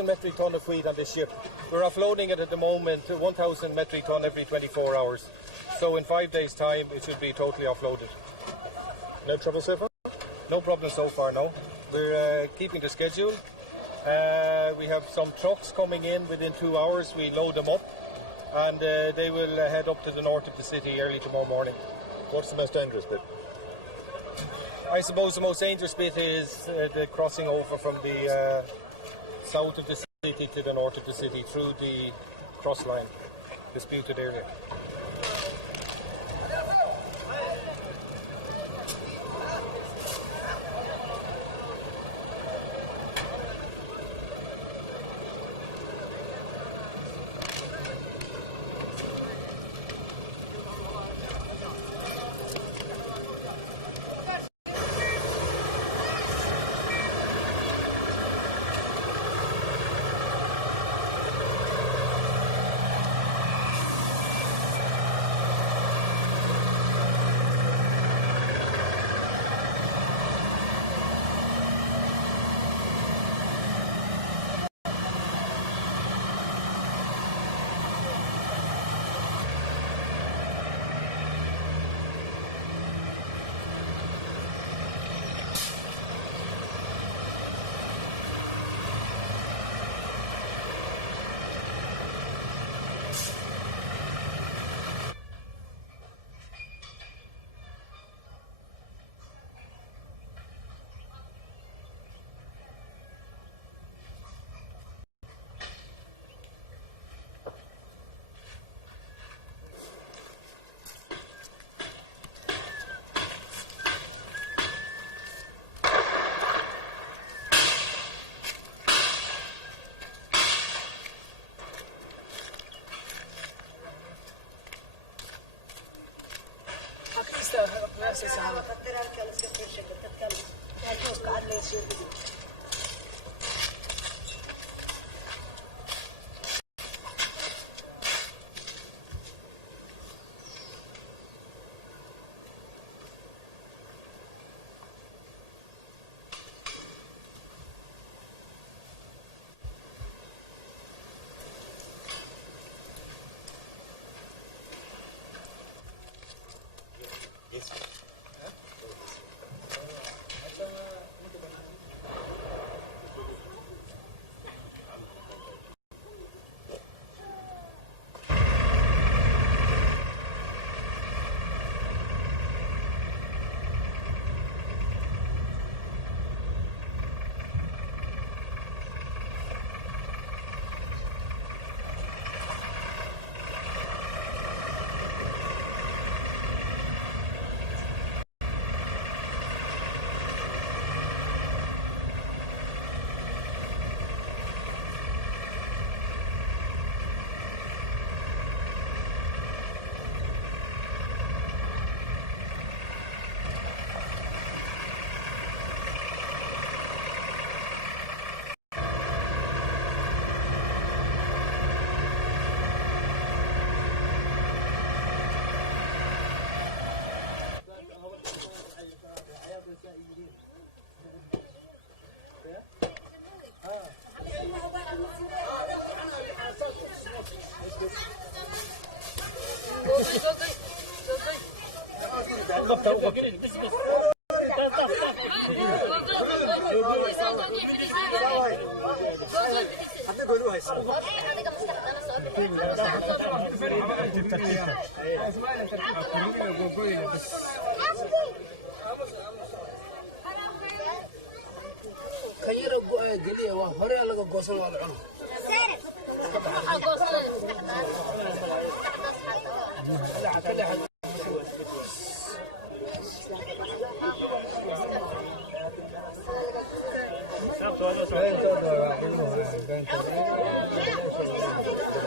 metric ton of wheat on this ship. We're offloading it at the moment to 1,000 metric ton every 24 hours. So in 5 days' time, it should be totally offloaded. No trouble so far? No problem so far, no. We're keeping the schedule. We have some trucks coming in within 2 hours. We load them up, and they will head up to the north of the city early tomorrow morning. What's the most dangerous bit? I suppose the most dangerous bit is the crossing over from the south of the city to the north of the city through the cross line, disputed area.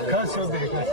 Can't show the request.